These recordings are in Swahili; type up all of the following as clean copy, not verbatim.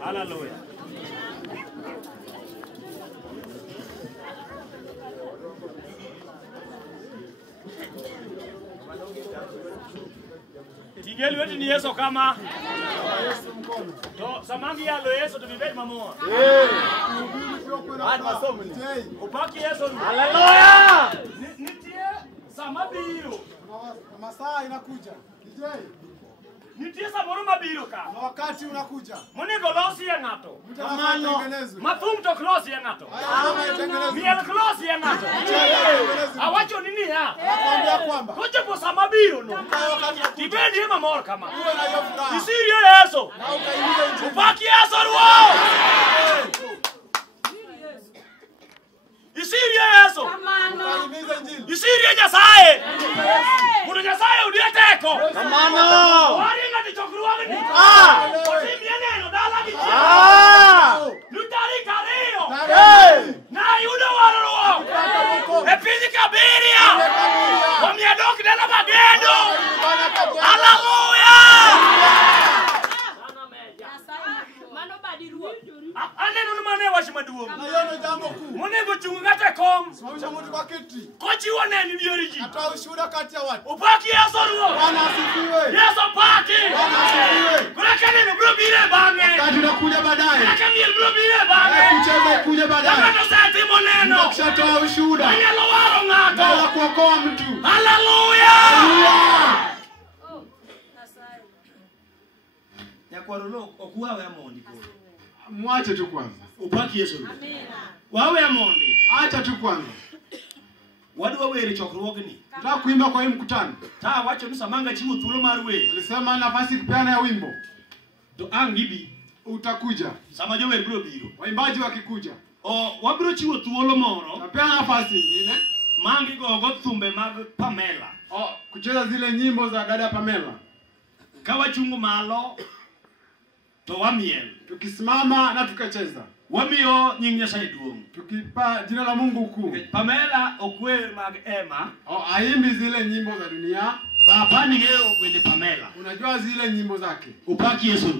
Hallelujah. Tigeli wetu ni Yesu kama to samangi ya lo Yesu tubibeti mamoa. Upaki Yesu. Hallelujah. Nitie samabiro. Masaa inakuja. DJ. Nitie saboro mabiro ka. Na wakati unakuja. Monego losi ya ngato. Kamano. Mathum to klosi ya ngato. Miel klosi ya ngato. Awacho nini ya? Nakwambia kwamba. Kocha po samabiro no. Tibedi mamor kama. Uwe na hiyo furaha. Isirio Yesu. Na ukaihubiri Injili. Upaki Yesu ruo. Isirio Yesu. Ukahimiza Injili. Isirio Nyasaye. Mudo Nyasaye udieteko. Kamano. Wari ngati chokruwani ni. Otimi yeneno dala ki. Lutari kario. Na yudo waruo. Epidi kabiria. Wamiadok dela magendo. Hallelujah. Mano badiruo. Aneno ni mane washi maduong. Nayono jambo kuu. Monego chung ngate kom. Simamisha mtu kwa kiti. Kochi waneni dioriji. Atoa ushuhuda kati ya watu. Upaki Yesu ruo. Bwana asifiwe. Yesu paki. Bwana asifiwe. Kuna kaneno bro bire bange. Wakati unakuja baadaye. Akamiel bro bire bange. Kucheza kuja baadaye. Kama sati moneno. Ukishatoa ushuhuda. Anyalo waro ngato. Ndio kuokoa mtu. Hallelujah. Nyakwarulo okuwawe amondi ko. Mwache tu kwanza. Upaki Yesu. Amen. Wawe amondi. Acha tu kwanza. Wadwa were chokruogni. Nataka kuimba kwa hii mkutano. Ta wacho msamanga chiwo thuolo mar we. Alisema nafasi kupeana ya wimbo. To angibi Utakuja. sama jo wer bro biro. Waimbaji wakikuja. Wabro chiwo thuolo moro. Napeana nafasi nyingine. Mangi go thumbe mag Pamela. Kucheza zile nyimbo za dada Pamela. Kawa chungu malo. To wamiel. Tukisimama na tukacheza. Wamiyo nying Nyasaye duong. Tukipa jina la Mungu kuu. Pamela okwer mag Emma. Aimbi zile nyimbo za dunia. Papa ni ngeo wende Pamela. Unajua zile nyimbo zake. Upaki Yesu.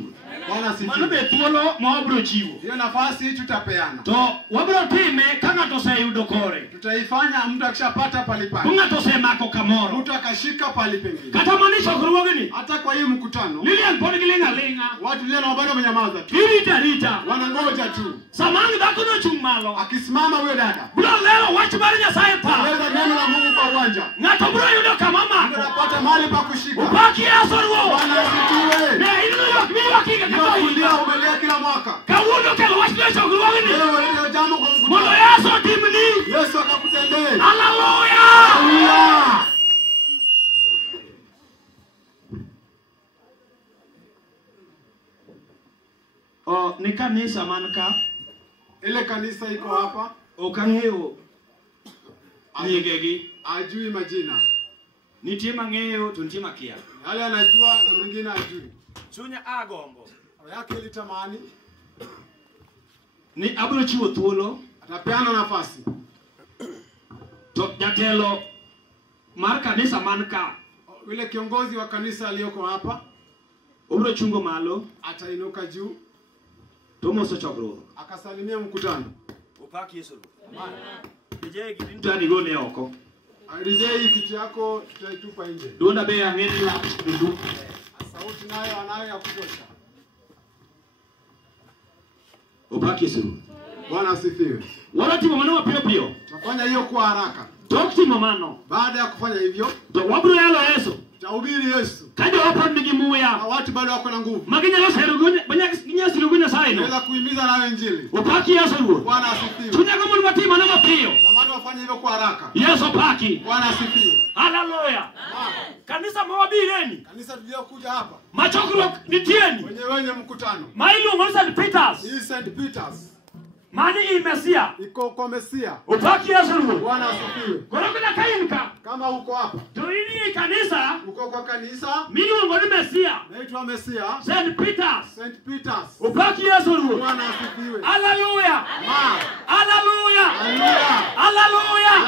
Bwana sifiwe. Mano be thuolo ma wabro chiwo. Hiyo nafasi tutapeana. To wabro time kanga to sayudo kore. Tutaifanya mtu akishapata palipani. Kunga to semako kamoro. Mtu akashika pali pengine. Kata manisho kuruogni. Hata kwa hii mkutano. Lilian poni gilinga linga. Watu leo na bado wamenyamaza tu. Rita. Wanangoja tu. Samangi dako no chung malo. Akisimama huyo dada. Bro lelo wachi bari Nyasaye pa. Leza neno la Mungu kwa uwanja. Ngato bro yudo kamama. Unapata mahali pa kushika. Upaki Yesu ruo. Bwana asifiwe. Na hilo yok mi wakiga Ndio kulia umelia kila mwaka. Kawudo kelo wachi lecho kuruogni. Leo ndio jambo kwa mkutano. Mono Yesu timni. Yesu akakutendea. Hallelujah. ni kanisa manka. Ile kanisa iko hapa. Okangeo. Nyegegi. Ajui majina. Nitie mang'eyo to nitie makia. Yale anajua na mwingine ajui. Chunya agombo. Yake ilitamani. Ni abro chiwo thuolo. Atapeana nafasi. To jatelo mar kanisa manka. Yule kiongozi wa kanisa aliyoko hapa. Obro chungo malo. Atainuka juu. Tomoso chokro. Akasalimia mkutano. Upaki Yesu. DJ gidintani gole oko. DJ kiti yako tutaitupa nje. Duonda be angeni la ndu. Sauti nayo anayo ya kutosha. Upaki Yesu. Bwana asifiwe. Warati mwana pio pio. Tutafanya hiyo kwa haraka. Tokti mamano. Baada ya kufanya hivyo, to wabro yalo Yesu. Tahubiri Yesu. Kajo hapo ndigi muya. Na watu bado wako na nguvu. Maginya loserugunya, banyaki sirugunya saino. Naweza kuhimiza nayo injili. Upaki Yesu. Bwana asifiwe. Tunya kama ni matima na mapio. Na watu wafanye hivyo kwa haraka. Yesu paki. Bwana asifiwe. Haleluya. Kanisa mwabireni. Kanisa tuliokuja hapa. Machokro nitieni. Wenye mkutano. Mailu St. Peters. Ni St. Peters. Mani imesia. Iko kwa Mesia. Upaki Yesu. Bwana asifiwe. Korokuna kainka. Kama uko hapa. Tuini kanisa. Uko kwa kanisa. Milungo ni Mesia. Naitwa Mesia. St. Peters. St. Peters. Upaki Yesu. Bwana asifiwe. Haleluya. Amen. Haleluya. Haleluya. Haleluya.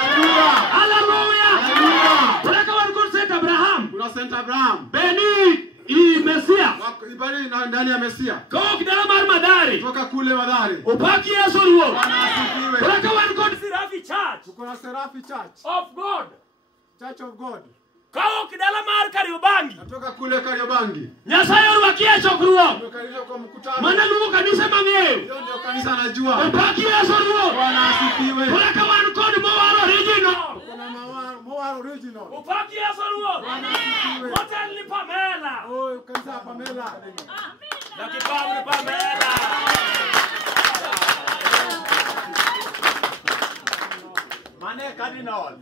Haleluya. Haleluya. Tunaka wa St. Abraham. Kuna St. Abraham. Beni i Mesia. Ibali ndani ya Mesia. Kwa kidala mar madari. Toka kule Madari. Upaki Yesu ruo. Bwana asifiwe. Tunaka wa Serafi Church. Tuko na Serafi Church. Of God. Church of God. Kwa kidala mar Kariobangi. Natoka kule Kariobangi. Nyasaye wakia chokruo. Tumekaribia kwa mkutano. Mana lugo kanisa mang'eyo. Hiyo ndio kanisa najua. Upaki Yesu ruo. Bwana asifiwe. Tunaka wa mowaro original. Kuna mawaro original. Upaki Yesu ruo. Bwana asifiwe. Hotel ni Pamela. Oh, kanisa Pamela. Na kibabu ni Pamela. Mane Cardinal.